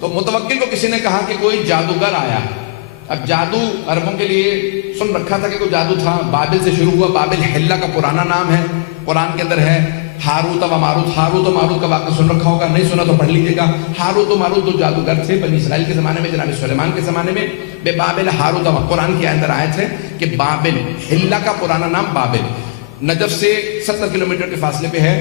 تو متوکل کو کسی نے کہا کہ کوئی جادوگر آیا. اب جادو عربوں کے لیے سن رکھا تھا کہ کوئی جادو تھا. بابل سے شروع ہوا. بابل حلہ کا پرانا نام ہے, قرآن کے اندر ہے. ہاروت و ماروت, ہاروت و ماروت کا واقعہ سن رکھا ہوگا, نہیں سنا تو پڑھ لیجیے گا. ہاروت و ماروت دو جادوگر تھے بنی اسرائیل کے زمانے میں, جناب سلیمان کے زمانے میں. بے بابل ہاروت و, قرآن کے اندر آیت ہے کہ بابل, حلہ کا پرانا نام بابل, نجف سے 70 کلومیٹر کے فاصلے پہ ہے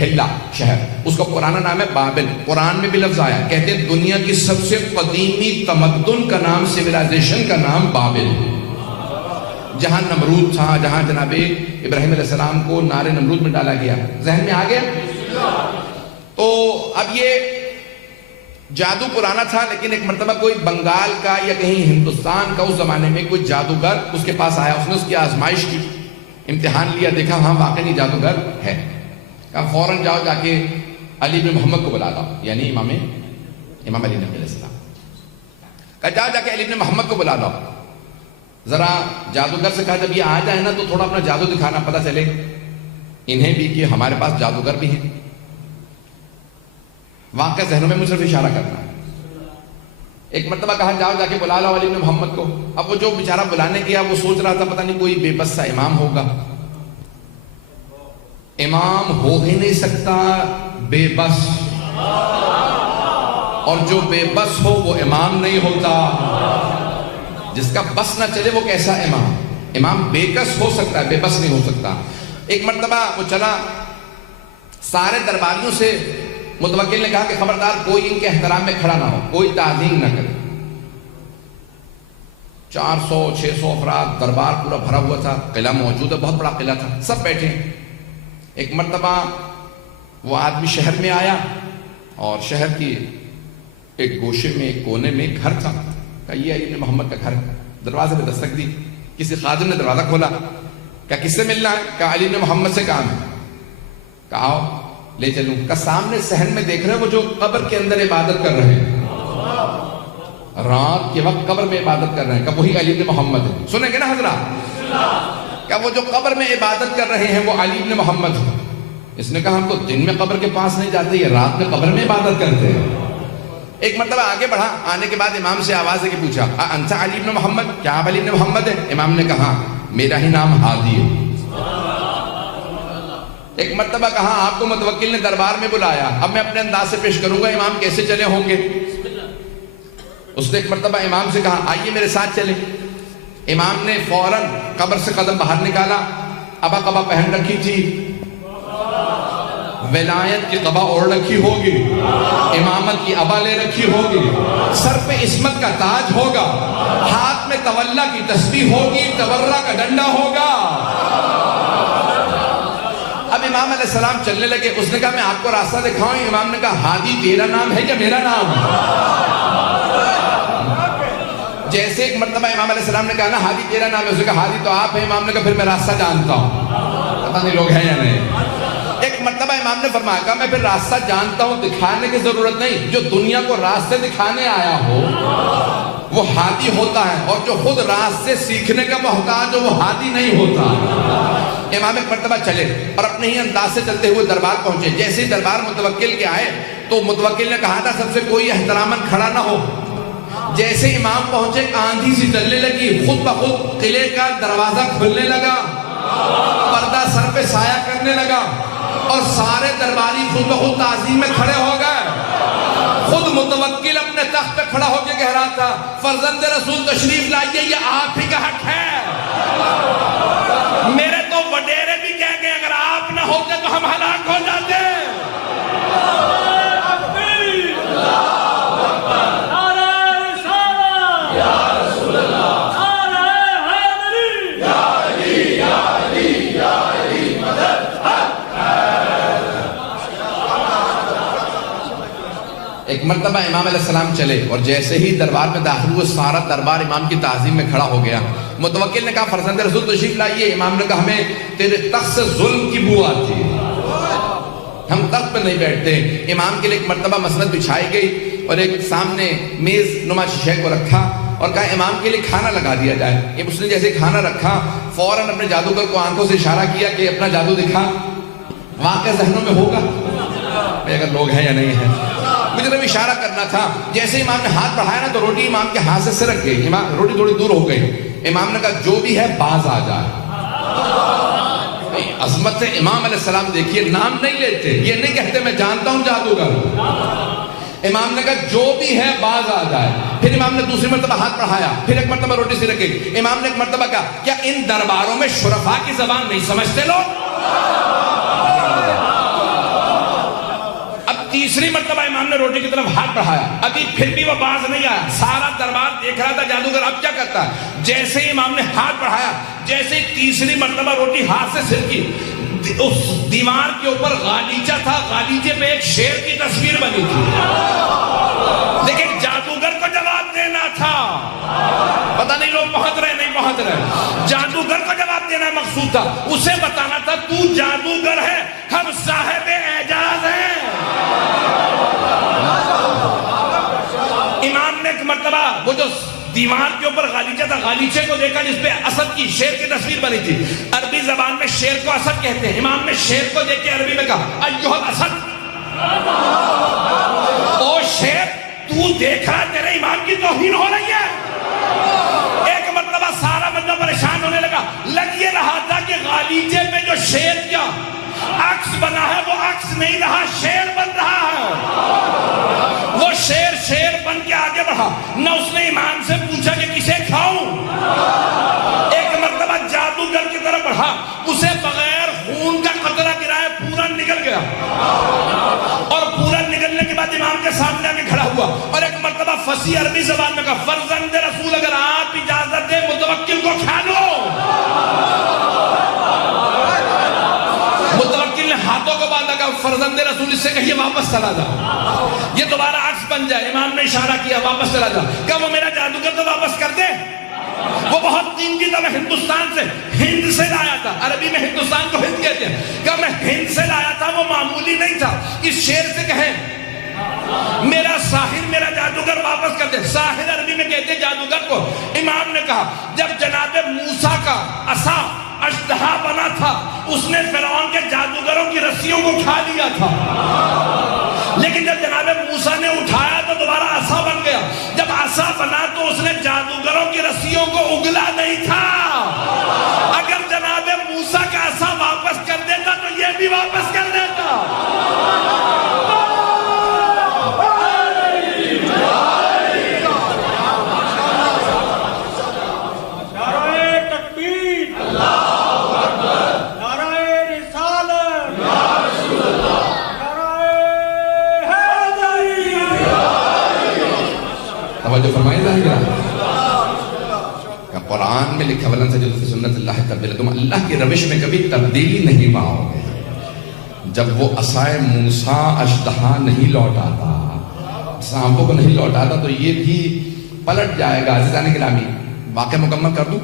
حلہ شہر, اس کا پرانا نام ہے بابل. قرآن میں بھی لفظ آیا, کہتے ہیں دنیا کی سب سے قدیمی تمدن کا نام, سویلائزیشن کا نام بابل, جہاں نمرود تھا, جہاں جناب ابراہیم علیہ السلام کو نار نمرود میں ڈالا گیا. ذہن میں آ گیا؟ تو اب یہ جادو پرانا تھا, لیکن ایک مرتبہ کوئی بنگال کا یا کہیں ہندوستان کا اس زمانے میں کوئی جادوگر اس کے پاس آیا. اس نے اس کی آزمائش کی, امتحان لیا, دیکھا ہاں واقعی جادوگر ہے. کہا فوراً جاؤ جا کے علی بن محمد کو بلا لاؤ, یعنی امام علی نبی علیہ السلام. کہا جاؤ جا کے علی بن محمد کو بلا لاؤ. ذرا جادوگر سے کہا جب یہ آ جائے نا تو تھوڑا اپنا جادو دکھانا, پتہ چلے انہیں بھی کہ ہمارے پاس جادوگر بھی ہیں. واقعہ ذہنوں میں مجھ صرف اشارہ کرنا ہے. ایک مرتبہ کہا جاؤ جا کے بلا لاؤ علی بن محمد کو. اب وہ جو بیچارہ بلانے گیا وہ سوچ رہا تھا پتہ نہیں کوئی بے بس سا امام ہوگا. امام ہو ہی نہیں سکتا بے بس, اور جو بے بس ہو وہ امام نہیں ہوتا. جس کا بس نہ چلے وہ کیسا امام؟ امام بے کس ہو سکتا ہے, بے بس نہیں ہو سکتا. ایک مرتبہ وہ چلا, سارے درباریوں سے متوکل نے کہا کہ خبردار کوئی ان کے احترام میں کھڑا نہ ہو, کوئی تعظیم نہ کرے. 400-600 افراد, دربار پورا بھرا ہوا تھا, قلعہ موجود ہے, بہت بڑا قلعہ تھا, سب بیٹھے. ایک مرتبہ وہ آدمی شہر میں آیا اور شہر کی ایک گوشے میں, ایک کونے میں ایک گھر تھا. کہا یہ علی بن محمد کا گھر ہے. دروازے پہ دستک دی, کسی خادم نے دروازہ کھولا. کہا کس سے ملنا ہے؟ کہا علی بن محمد سے کام ہے. کہا آؤ لے چلوں. کہا سامنے صحن میں دیکھ رہے ہیں وہ جو قبر کے اندر عبادت کر رہے ہیں, رات کے وقت قبر میں عبادت کر رہے ہیں. کہا وہی علی بن محمد ہے. سنیں گے نا حضرات؟ کہا وہ جو قبر میں عبادت کر رہے ہیں وہ علی بن محمد ہے. اس نے کہا ہم تو دن میں قبر کے پاس نہیں جاتے, یہ رات میں قبر میں عبادت کرتے ہیں. ایک مرتبہ آگے بڑھا, آنے کے بعد امام سے آواز ہے کہ پوچھا انت علی بن محمد, کیا آپ علی بن محمد ہے؟ امام نے کہا میرا ہی نام ہادی ہے. ایک مرتبہ کہا آپ کو متوکل نے دربار میں بلایا, اب میں اپنے انداز سے پیش کروں گا امام کیسے چلے ہوں گے. اس نے ایک مرتبہ امام سے کہا آئیے میرے ساتھ چلے. امام نے فوراً قبر سے قدم باہر نکالا, ابا قبا پہن رکھی تھی, ولایت کی قبا اوڑھ رکھی ہوگی, امامت کی ابا لے رکھی ہوگی, سر پہ عصمت کا تاج ہوگا, ہاتھ میں تولا کی تسبیح ہوگی, تبرہ کا ڈنڈا ہوگا. اب امام علیہ السلام چلنے لگے. اس نے کہا میں آپ کو راستہ دکھاؤں. امام نے کہا ہادی تیرا نام ہے یا میرا نام ہے؟ جیسے ایک مرتبہ امام علیہ السلام نے کہا نا ہادی تیرا نام ہے, اس نے کہا ہادی تو آپ ہیں. امام نے کہا پھر میں راستہ جانتا ہوں. پتہ نہیں لوگ ہیں یا نہیں. ایک مرتبہ امام نے فرمایا کہا میں پھر راستہ جانتا ہوں, دکھانے کی ضرورت نہیں. جو دنیا کو راستے دکھانے آیا ہو وہ ہادی ہوتا ہے, اور جو خود راستے سیکھنے کا محتاج ہو وہ ہادی نہیں ہوتا. امام ایک مرتبہ چلے اور اپنے ہی انداز سے چلتے ہوئے دربار پہنچے. جیسے ہی دربار متوکل کے آئے تو متوکل نے کہا تھا سب سے کوئی احتراماً کھڑا نہ ہو. جیسے امام پہنچے آندھی سی چلنے لگی, خود بخود قلعے کا دروازہ کھلنے لگا, پردہ سر پہ سایہ کرنے لگا, اور سارے درباری خود بخود تعظیم میں کھڑے ہو گئے. خود متوکل اپنے تخت پہ کھڑا ہو کے کہہ رہا تھا فرزند رسول تشریف لائیے, یہ آپ ہی کا حق ہے. میرے تو وڈیرے بھی کہہ گئے اگر آپ نہ ہوتے تو ہم ہلاک ہو جاتے. ایک مرتبہ امام علیہ السلام چلے اور جیسے ہی دربار میں داخل ہوئے سارا دربار امام کی تعظیم میں کھڑا ہو گیا. متوکل نے کہا فرزند رسول تشریف لائیے. امام نے کہا ہمیں تیرے تخت سے ظلم کی بو آتی ہے, ہم تخت پہ نہیں بیٹھتے. امام کے لیے ایک مرتبہ مسند بچھائی گئی اور ایک سامنے میز نما شیشے کو رکھا اور کہا امام کے لیے کھانا لگا دیا جائے. اس نے جیسے کھانا رکھا فوراً اپنے جادوگر کو آنکھوں سے اشارہ کیا کہ اپنا جادو دکھا. واقعہ ذہنوں میں ہوگا اگر لوگ ہیں یا نہیں ہیں. مجھے صرف اشارہ کرنا تھا. جیسے امام نے ہاتھ بڑھایا نا تو روٹی امام کے ہاتھ سے سرک گئی. امام روٹی تھوڑی دور ہو گئی. امام نے کہا جو بھی ہے باز آ جائے. عظمت امام علیہ السلام دیکھیے, نام نہیں لیتے, یہ نہیں کہتے میں جانتا ہوں جادوگر. امام نے کہا جو بھی ہے باز آ جائے. پھر امام نے دوسری مرتبہ ہاتھ بڑھایا, پھر ایک مرتبہ روٹی سی رکھی. امام نے ایک مرتبہ کہا کیا ان درباروں میں شرفاء کی زبان نہیں سمجھتے لوگ؟ اب تیسری مرتبہ امام نے روٹی کی طرف ہاتھ بڑھایا, ابھی پھر بھی وہ باز نہیں آیا. سارا دربار دیکھ رہا تھا جادوگر اب کیا کرتا ہے. جیسے ہی امام نے ہاتھ بڑھایا, جیسے تیسری مرتبہ روٹی ہاتھ سے سرکی, اس دیوار کے اوپر غالیچہ تھا, غالیچے پہ ایک شیر کی تصویر بنی تھی. لیکن جادوگر کو جواب دینا تھا. پتہ نہیں لوگ پہنچ رہے نہیں پہنچ رہے. جادوگر کو جواب دینا مقصود تھا. اسے بتانا تھا تو جادوگر ہے, ہم صاحب اعجاز ہیں. امام نے ایک مرتبہ وہ جو دیوار کے اوپر غالیچہ تھا, غالیچے کو دیکھا جس پہ اسد کی, شیر کی تصویر بنی تھی. عربی زبان میں شیر کو اسد کہتے ہیں. امام نے شیر کو دیکھ کے عربی میں کہا ایھا الاسد, او شیر تو دیکھ رہا تیرے امام کی توہین ہو رہی ہے. ایک مرتبہ سارا بندہ پریشان ہونے لگا. لگ یہ رہا تھا کہ غالیچے پہ جو شیر کیا عکس بنا ہے وہ عکس نہیں رہا, شیر بن رہا ہے. وہ شیر بن کے آگے بڑھا. نہ اس نے امام سے پوچھا کہ کسے کھاؤں. ایک مرتبہ جادوگر کی طرف بڑھا, اسے بغیر خون کا قطرہ گرائے پورا نکل گیا. اور پورا نکلنے کے بعد امام کے سامنے آگے کھڑا ہوا اور ایک مرتبہ فصیح عربی زبان میں کہا فرزند رسول اگر آپ اجازت دے متوکل کو کھا لو. متوکل نے ہاتھوں کو باندھا, کہا فرزند رسول اس سے کہیے واپس چلا جا, یہ دوبارہ عکس بن جائے. امام نے اشارہ کیا واپس چلا جا. کہا وہ میرا جادوگر تو واپس کر دے. وہ بہت قیمتی تھا, میں ہندوستان سے ہند سے لایا تھا. عربی میں ہندوستان کو ہند کہتے ہیں. کہا میں ہند سے لایا تھا, وہ معمولی نہیں تھا. اس شیر سے کہیں میرا ساحر میرا جادوگر واپس کر دے. ساحر عربی میں کہتے ہیں جادوگر کو. امام نے کہا جب جناب موسیٰ کا عصا اژدہا بنا تھا, اس نے فرعون کے جادوگروں کی رسیوں کو کھا لیا تھا. لیکن جب جناب موسیٰ نے اٹھایا تو دوبارہ عصا بن گیا. جب عصا بنا تو اس نے جادوگروں کی رسیوں کو اگلا نہیں تھا. اگر جناب موسیٰ کا عصا واپس کر دیتا تو یہ بھی واپس کر دیتا. جو فرمائی رہا کہ قرآن میں لکھا ولن تجد فی سنت اللہ تبدیلا, تم اللہ کی روش میں کبھی تبدیلی نہیں پاؤ گے. جب وہ عصائے موسیٰ اژدہا نہیں لوٹاتا, سانپوں کو نہیں لوٹاتا, تو یہ بھی پلٹ جائے گا. عزیزان گرامی, واقعہ مکمل کر دوں؟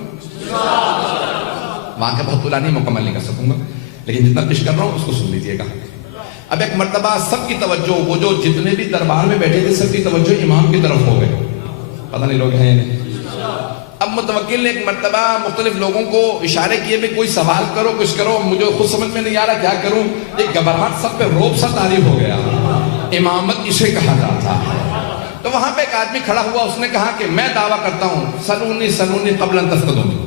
واقعہ بہت پورا نہیں, مکمل نہیں کر سکوں گا, لیکن جتنا پیش کر رہا ہوں اس کو سن لیجئے گا. اب ایک مرتبہ سب کی توجہ, وہ جو جتنے بھی دربار میں بیٹھے تھے سب کی توجہ امام کی طرف ہو گئے. پتہ نہیں لوگ ہیں نہیں. اب متوکل نے ایک مرتبہ مختلف لوگوں کو اشارے کیے بھی کوئی سوال کرو, کچھ کرو, مجھے خود سمجھ میں نہیں آ رہا کیا کروں. ایک گھبراہٹ سب پہ روب سا طاری ہو گیا. امامت اسے کہا جاتا ہے. تو وہاں پہ ایک آدمی کھڑا ہوا, اس نے کہا کہ میں دعویٰ کرتا ہوں سلونی قبل ان تفتدونی,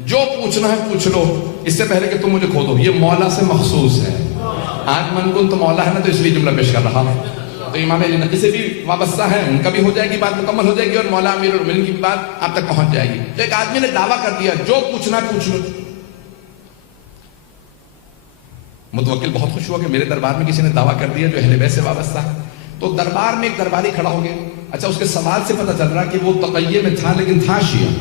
جو پوچھنا ہے پوچھ لو اس سے پہلے کہ تم مجھے کھو دو. یہ مولا سے مخصوص ہے. آج من کن تو مولا ہے نا, تو اس لیے جملہ پیش کر رہا ہوں. تو امام علی نقی سے بھی وابستہ ہے, ان کا بھی ہو جائے گی, بات مکمل ہو جائے گی, اور مولا امیر المومنین کی بھی بات آپ تک پہنچ جائے گی. تو ایک آدمی نے دعویٰ کر دیا جو پوچھنا ہے پوچھ لو. متوکل بہت خوش ہوا کہ میرے دربار میں کسی نے دعویٰ کر دیا جو اہل بیت سے وابستہ ہے. تو دربار میں ایک درباری کھڑا ہو گیا. اچھا, اس کے سوال سے پتہ چل رہا کہ وہ تقیہ میں تھا لیکن تھا شیعہ.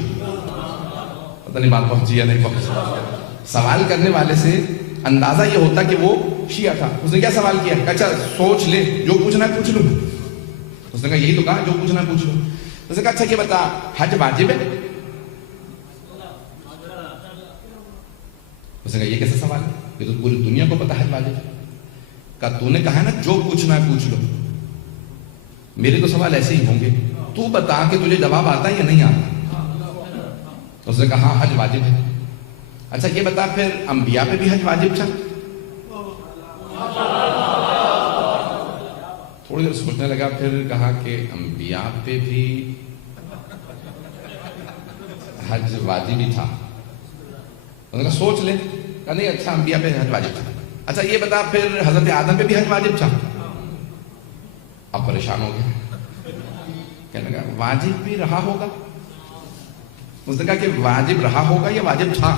پتہ نہیں بات پہنچی یا نہیں پہنچی. سوال کرنے والے سے اندازہ یہ ہوتا کہ وہ شیعہ تھا. اس نے کیا سوال کیا؟ اچھا سوچ لے, جو پوچھنا ہے پوچھ لو. اس نے کہا یہی تو کہا جو پوچھنا ہے پوچھ لو. اس نے کہا اچھا یہ بتا حج واجب ہے؟ اس نے کہا یہ کیسا سوال ہے, یہ تو پوری دنیا کو پتا حج واجب ہے. کہا تو نے کہا ہے نا جو پوچھنا ہے پوچھ لو, میرے تو سوال ایسے ہی ہوں گے, تو بتا کہ تجھے جواب آتا ہے یا نہیں آتا. اس نے کہا ہاں حج واجب ہے. اچھا یہ بتا پھر انبیاء پہ بھی حج واجب تھا؟ تھوڑی دیر سوچنے لگا، پھر کہا کہ انبیاء پہ بھی حج واجب ہی تھا. انہوں نے کہا سوچ لے. کہا نہیں اچھا انبیاء پہ حج واجب تھا. اچھا یہ بتا پھر حضرت آدم پہ بھی حج واجب تھا؟ اب پریشان ہو گیا. کہنے لگا واجب بھی رہا ہوگا. اس نے کہا کہ واجب رہا ہوگا یا واجب تھا؟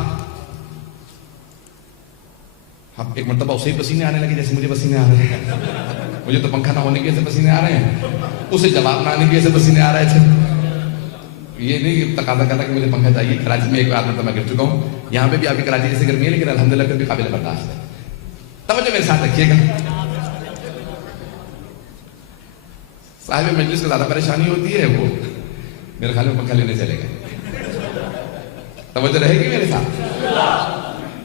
اب ایک مرتبہ اسے پسینے آنے لگے جیسے مجھے پسینے آ رہے ہیں. مجھے تو پنکھا نہ ہونے کے سے پسینے آ رہے ہیں، اسے جواب نہ آنے کے سے پسینے آ رہے تھے. یہ نہیں تقاضا کرتا کہ مجھے پنکھا چاہیے. کراچی میں ایک بار مرتبہ گر چکا ہوں. یہاں پہ بھی آپ کی کراچی جیسے گرمی ہے لیکن الحمدللہ پھر بھی قابل برداشت ہے. توجہ میرے ساتھ رکھیے گا. صاحب مجلس کو زیادہ پریشانی ہوتی ہے، وہ میرے خیال میں پنکھا لینے چلے گئے. توجہ رہے گی میرے ساتھ.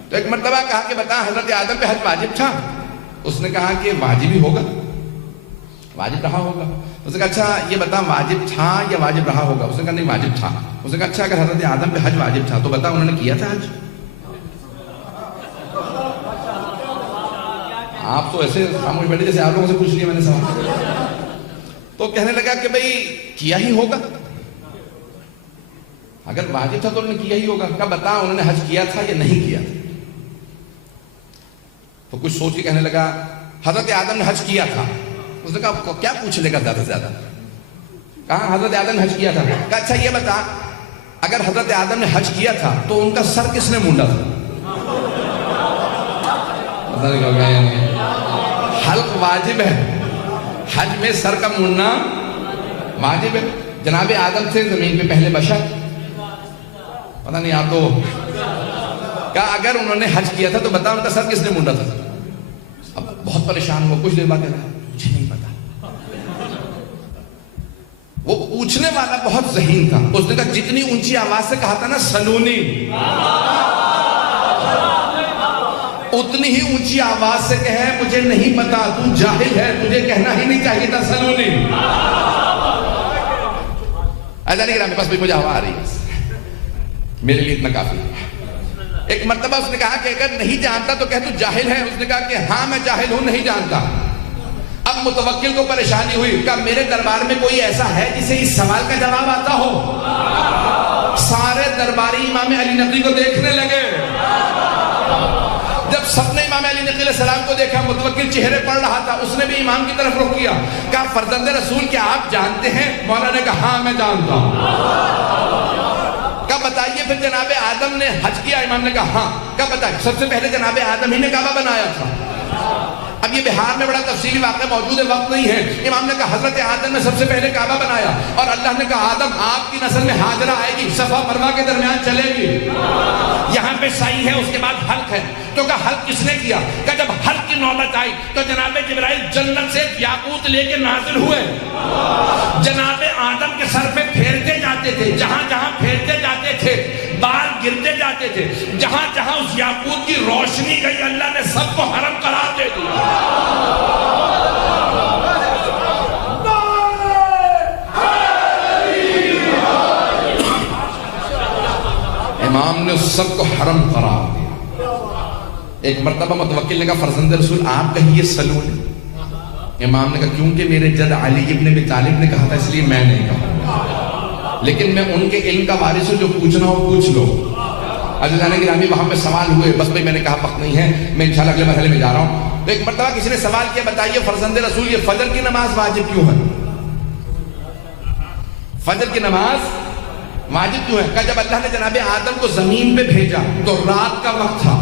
تو ایک مرتبہ کہا کہ بتا حضرت آدم پہ حج واجب تھا؟ اس نے کہا کہ واجب ہی ہوگا، واجب رہا ہوگا. اس نے کہا اچھا یہ بتا واجب تھا یا واجب رہا ہوگا؟ اس نے کہا نہیں واجب تھا. اس نے کہا اچھا اگر حضرت آدم پہ حج واجب تھا تو بتا انہوں نے کیا تھا حج؟ آپ تو ایسے خاموش بیٹھے جیسے آپ لوگوں سے پوچھ لیا میں نے سوال. تو کہنے لگا کہ بھئی کیا ہی ہوگا، اگر واجب تھا تو انہوں نے کیا ہی ہوگا. کہا بتا انہوں نے حج کیا تھا یا نہیں کیا تھا؟ تو کچھ سوچ کے کہنے لگا حضرت آدم نے حج کیا تھا. اس نے کہا کیا پوچھ لے گا زیادہ سے زیادہ. کہا حضرت آدم نے حج کیا تھا. کہا اچھا یہ بتا اگر حضرت آدم نے حج کیا تھا تو ان کا سر کس نے مونڈا تھا؟ پتہ نہیں کہا یعنی حلق واجب ہے، حج میں سر کا مونڈنا واجب ہے. جناب آدم سے زمین پہ پہلے بشر. پتہ نہیں آپ تو. کہا اگر انہوں نے حج کیا تھا تو بتا ان کا سر کس نے مونڈا تھا؟ اب بہت پریشان ہوا. کچھ دیر بعد کہا مجھے نہیں پتا. وہ پوچھنے والا بہت ذہین تھا. اس نے کہا جتنی اونچی آواز سے کہا تھا نا سلونی، اتنی ہی اونچی آواز سے کہے مجھے نہیں پتا، تو جاہل ہے، تجھے کہنا ہی نہیں چاہیے تھا سلونی. ایسا نہیں کہ بس مجھے ہوا آ رہی ہے، میرے لیے اتنا کافی ہے. ایک مرتبہ اس نے کہا کہ اگر نہیں جانتا تو کہہ تو جاہل ہے. اس نے کہا کہ ہاں میں جاہل ہوں، نہیں جانتا. اب متوکل کو پریشانی ہوئی. کہا میرے دربار میں کوئی ایسا ہے جسے اس سوال کا جواب آتا ہو؟ سارے درباری امام علی نقی کو دیکھنے لگے. جب سب نے امام علی نقی علیہ السلام کو دیکھا، متوکل چہرے پڑھ رہا تھا، اس نے بھی امام کی طرف رخ کیا. کہا فرزند رسول کیا آپ جانتے ہیں؟ مولا نے کہا ہاں میں جانتا ہوں. کہا بتائیے پھر جناب آدم نے حج کیا؟ امام نے کہا ہاں. کہا بتائیے سب سے پہلے جناب آدم ہی نے کعبہ بنایا تھا. اب یہ بہار میں بڑا تفصیلی واقعہ موجود ہے، وقت نہیں ہے. امام نے کہا حضرت آدم نے سب سے پہلے کعبہ بنایا اور اللہ نے کہا آدم آپ کی نسل میں ہاجرہ آئے گی، صفا مروہ کے درمیان چلے گی. یہاں پہ سعی ہے، اس کے بعد حلق ہے. تو کہا حلق کس نے کیا؟ کہ جب حلق کی نوبت آئی تو جناب جبرائیل جنت سے یاقوت لے کے نازل ہوئے. جناب آدم کے سر پہ پھیرتے جاتے تھے، جہاں جہاں پھیرتے جاتے تھے بال گرتے جاتے تھے. جہاں جہاں اس یاقوت کی روشنی گئی اللہ نے سب کو حرم قرار دے دیا. امام نے سب کو حرم قرار دیا. ایک مرتبہ متوکل نے کہا فرزند رسول آپ کہیے سلونی. امام نے کہا کیونکہ میرے جد علی ابن ابی طالب نے کہا تھا اس لیے میں نہیں کہا، لیکن میں ان کے علم کا وارث ہوں، جو پوچھنا ہو پوچھ لو. عزیزان گرامی وہاں پہ سوال ہوئے، بس بھئی میں نے کہا وقت نہیں ہے، میں انشاءاللہ اگلے مرحلے میں جا رہا ہوں. تو ایک مرتبہ کسی نے سوال کیا بتائیے فرزند رسول یہ فجر کی نماز واجب کیوں ہے؟ فجر کی نماز واجب کیوں ہے؟ کہ جب اللہ نے جناب آدم کو زمین پہ بھیجا تو رات کا وقت تھا.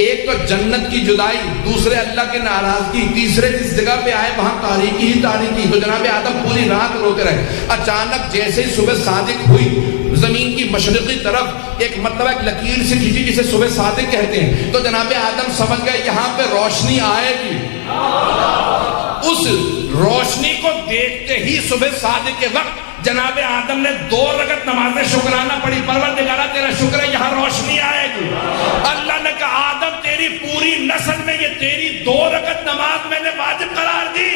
ایک تو جنت کی جدائی، دوسرے اللہ کی ناراضگی، تیسرے جس جگہ پہ آئے وہاں تاریکی ہی تاریکی. تو جناب آدم پوری رات روتے رہے. اچانک جیسے ہی صبح صادق ہوئی زمین کی مشرقی طرف ایک مرتبہ ایک لکیر سے کھینچی جسے صبح صادق کہتے ہیں. تو جناب آدم سمجھ گئے یہاں پہ روشنی آئے گی. اس روشنی کو دیکھتے ہی صبح صادق کے وقت جناب آدم نے 2 رکعت نماز شکرانہ پڑھی. پروردگارہ تیرا شکر ہے یہاں روشنی آئے گی. اللہ نے کہا آدم تیری پوری نسل میں یہ تیری 2 رکعت نماز میں نے واجب قرار دی.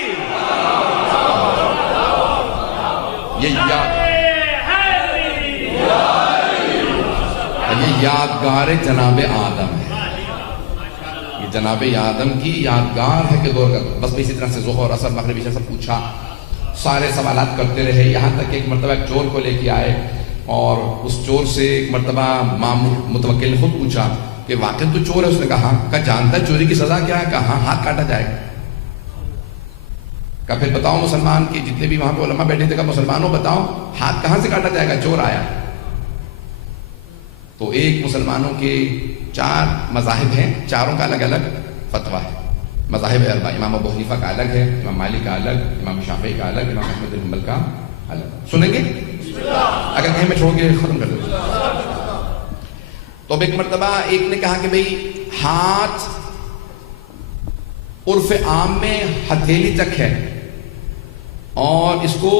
یہ یادگار جناب آدم ہے. یہ جناب آدم کی یادگار ہے کہ دور کا بس اسی طرح سے ظہر اثر مغرب عشاء سب پوچھا، سارے سوالات کرتے رہے، یہاں تک کہ ایک مرتبہ ایک چور کو لے کے آئے اور اس چور سے ایک مرتبہ متوکل نے خود پوچھا کہ واقعی تو چور ہے؟ اس نے کہا کہ جانتا ہے چوری کی سزا کیا ہے؟ کہا ہاں، ہاتھ کاٹا جائے گا۔ کہا پھر بتاؤ مسلمان کی جتنے بھی وہاں پہ علماء بیٹھے تھے، کہا مسلمانوں بتاؤ ہاتھ کہاں سے کاٹا جائے گا؟ چور آیا۔ تو ایک مسلمانوں کے 4 مذاہب ہیں، چاروں کا الگ الگ فتویٰ ہے۔ مذاہب اربع، امام ابو حنیفہ کا الگ ہے، امام مالک کا الگ، امام شافعی کا الگ، امام احمد بن حنبل کا الگ۔ سنیں گے؟ اگر کہیں میں چھوڑ کے ختم کر دوں۔ تو اب ایک مرتبہ ایک نے کہا کہ بھئی ہاتھ عرف عام میں ہتھیلی تک ہے اور اس کو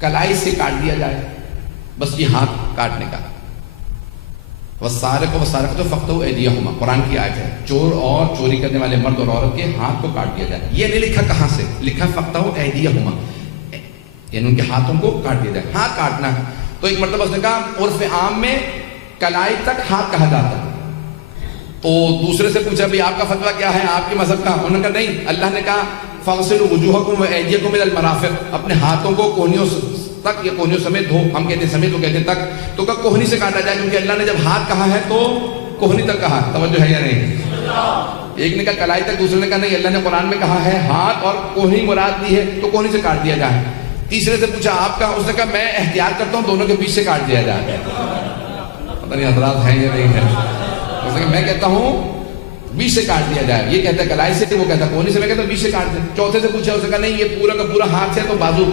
کلائی سے کاٹ دیا جائے، بس یہ ہاتھ کاٹنے کا۔ وَالسَّارِقُ وَالسَّارِقَةُ فَاقْطَعُوا أَيْدِيَهُمَا، قرآن کی آیت ہے، چور اور چوری کرنے والے مرد اور عورت کے ہاتھ کو کاٹ دیا جائے۔ یہ نہیں لکھا کہاں سے، لکھا فَاقْطَعُوا أَيْدِيَهُمَا، یعنی ان کے ہاتھوں کو کاٹ دیا جائے، ہاتھ کاٹنا ہے۔ تو ایک مرتبہ اس نے کہا عرف عام میں کلائی تک ہاتھ کہا جاتا ہے۔ تو دوسرے سے پوچھا بھی آپ کا فتویٰ کیا ہے، آپ کے مذہب کا؟ انہوں نے کہا نہیں، اللہ نے کہا فَاغْسِلُوا وُجُوهَكُمْ وَأَيْدِيَكُمْ إِلَى الْمَرَافِقِ، اپنے ہاتھوں کو کوہنیوں تک یا کوہنیوں سمیت دھو، ہم کہتے ہیں سمیت، وہ کہتے ہیں تک، تو کہا کوہنی سے کاٹا جائے، کیونکہ اللہ نے جب ہاتھ کہا ہے تو کوہنی تک کہا۔ توجہ ہے یا نہیں؟ ایک نے کہا کلائی تک، دوسرے نے کہا نہیں، اللہ نے قرآن میں کہا ہے ہاتھ اور کوہنی مراد دی ہے تو کوہنی سے کاٹ دیا جائے۔ تیسرے سے پوچھا آپ کا، اس نے کہا میں احتیاط کرتا ہوں دونوں کے بیچ سے کاٹ دیا جائے۔ پتہ نہیں حضرات ہیں یا نہیں ہے؟ اس نے کہا میں کہتا ہوں بیچ سے کاٹ دیا جائے، یہ کہتا ہے کلائی سے، وہ کہتا ہے کوہنی سے، میں کہتا ہوں بیچ سے کاٹ دیا۔ چوتھے سے پوچھا، اس نے کہا نہیں، یہ پورا کا پورا ہاتھ ہے تو بازو۔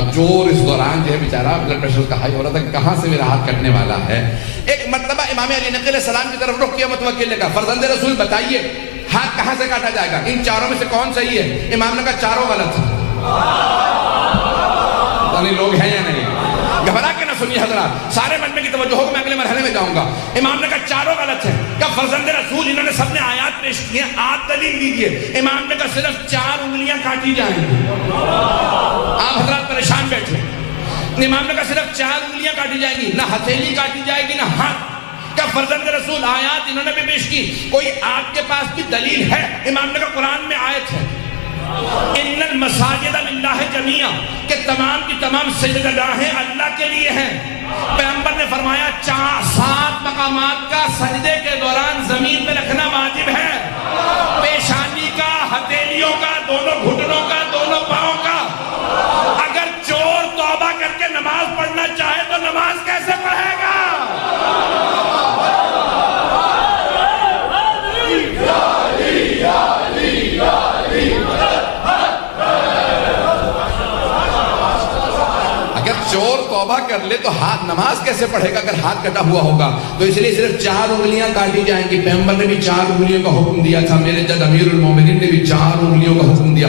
اب چور اس دوران جو ہے بیچارہ بلڈ پریشر کا ہائی ہو رہا تھا کہ کہاں سے میرا ہاتھ کٹنے والا ہے۔ ایک مرتبہ امام علی نقی علیہ السلام کی طرف رخ کیا متوکل نے کہا فرزند رسول بتائیے ہاتھ کہاں سے کاٹا جائے گا، ان چاروں میں سے کون صحیح ہے؟ امام نے کہا چاروں غلط ہیں۔ پتہ نہیں لوگ ہیں یا نہیں؟ گھبرا کے نہ سنیے حضرات، سارے مجمع کی توجہ ہو کہ میں اگلے مرحلے میں جاؤں گا۔ امام نے کہا چاروں غلط ہیں۔ کہا فرزند رسول انہوں نے سب نے آیات پیش کی ہیں، آپ دلیل دیجئے۔ امام نے کہا صرف 4 انگلیاں کاٹی جائیں گی۔ آپ حضرات پریشان بیٹھے۔ امام نے کہا صرف 4 انگلیاں کاٹی جائیں گی، نہ ہتھیلی کاٹی جائے گی نہ ہاتھ۔ کہا فرزند رسول آیات انہوں نے بھی پیش کی، کوئی آپ کے پاس بھی دلیل ہے؟ امام نے کہا قرآن میں آیت ہے ان المساجد للہ جمیعا، کہ تمام کی تمام سجدگاہیں اللہ کے لیے ہیں۔ پیغمبر نے فرمایا 7 مقامات کا سجدے کے دوران زمین میں رکھنا واجب ہے، پیشانی کا، ہتھیلیوں کا، دونوں گھٹنوں کا، دونوں پاؤں کا۔ اگر چور توبہ کر کے نماز پڑھنا چاہے تو نماز کیسے پڑھے گا؟ چور توبہ کر لے تو ہاتھ نماز کیسے پڑھے گا اگر ہاتھ کٹا ہوا ہوگا؟ تو اس لیے صرف 4 انگلیاں کاٹی جائیں گی۔ پیغمبر نے بھی 4 انگلیوں کا حکم دیا تھا، میرے جد امیر المومنین نے بھی 4 انگلیوں کا حکم دیا،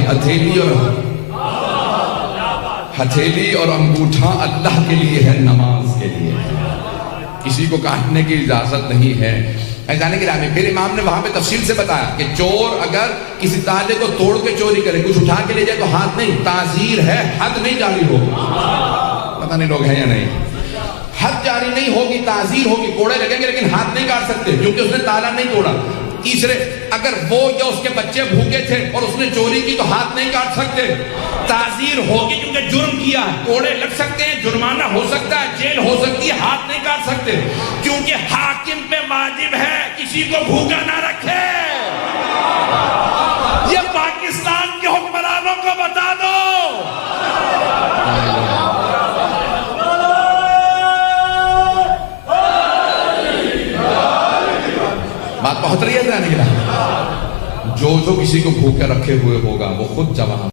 ہتھیلی اور انگوٹھا اللہ کے لیے ہے، نماز کے لیے، کسی کو کاٹنے کی اجازت نہیں ہے۔ جانے کے رہے پھر امام نے وہاں پہ تفصیل سے بتایا کہ چور اگر کسی تالے کو توڑ کے چوری کرے، کچھ اٹھا کے لے جائے تو ہاتھ نہیں، تعزیر ہے، حد نہیں جاری ہو۔ پتہ نہیں لوگ ہیں یا نہیں؟ حد جاری نہیں ہوگی، تعزیر ہوگی، کوڑے لگیں گے لیکن ہاتھ نہیں کاٹ سکتے کیونکہ اس نے تالا نہیں توڑا۔ تیسرے، اگر وہ یا اس کے بچے بھوکے تھے اور اس نے چوری کی تو ہاتھ نہیں کاٹ سکتے، تعزیر ہوگی کیونکہ جرم کیا ہے، کوڑے لگ سکتے ہیں، جرمانہ ہو سکتا ہے، جیل ہو سکتی ہے، ہاتھ نہیں کاٹ سکتے کیونکہ حاکم پہ واجب ہے کسی کو بھوکا نہ رکھے۔ یہ پاکستان کے حکمرانوں کو بتا دو۔ بات پہنچ رہی ہے جانے کے لیے؟ جو کسی کو بھوکے رکھے ہوئے ہوگا وہ خود جواب